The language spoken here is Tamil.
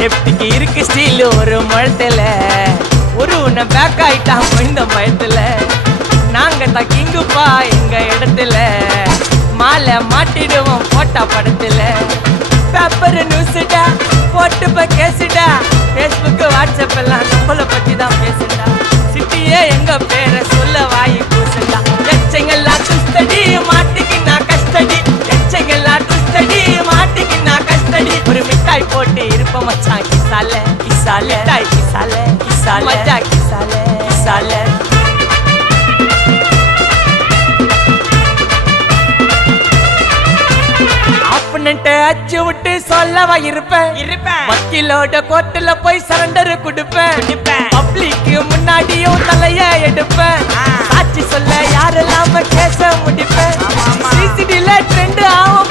சேஃப்டிக்கு இருக்கு ஸ்டீல் ஒரு முழத்துல ஒரு உன்னை பேக் ஆயிட்டான் இந்த பயத்துல நாங்க தான் கிங்குப்பா எங்க இடத்துல மாலை மாட்டிடுவோம் போட்டா படத்துல பேப்பர் நியூஸ்டா போட்டு கேசுடா ஃபேஸ்புக் வாட்ஸ்அப் எல்லாம் நம்மளை பத்தி தான் பேசுடா சிட்டியே எங்க பேரை சொல்ல வாய் கூசுடா எச்சங்கெல்லாம் துஸ்தடி மாட்டிக்கு நான் கஸ்டடி எச்சங்கெல்லாம் துஸ்தடி மாட்டிக்கு நான் கஸ்டடி ஒரு மிட்டாய் போட்டு இருப்ப மச்சான் கிசால கிசால மிட்டாய் கிசால கிசால மச்சா கிசால கிசால அச்சு விட்டு சொல்லவா இருப்பேன் வக்கீலோட கோர்ட்டுல போய் சரண்டர் கொடுப்பேன் பப்ளிக்கு முன்னாடியும் தலைய எடுப்பேன் சாட்சி சொல்ல யாரெல்லாம் கேச முடிப்பேன் சிசிடில ட்ரெண்ட் ஆகும்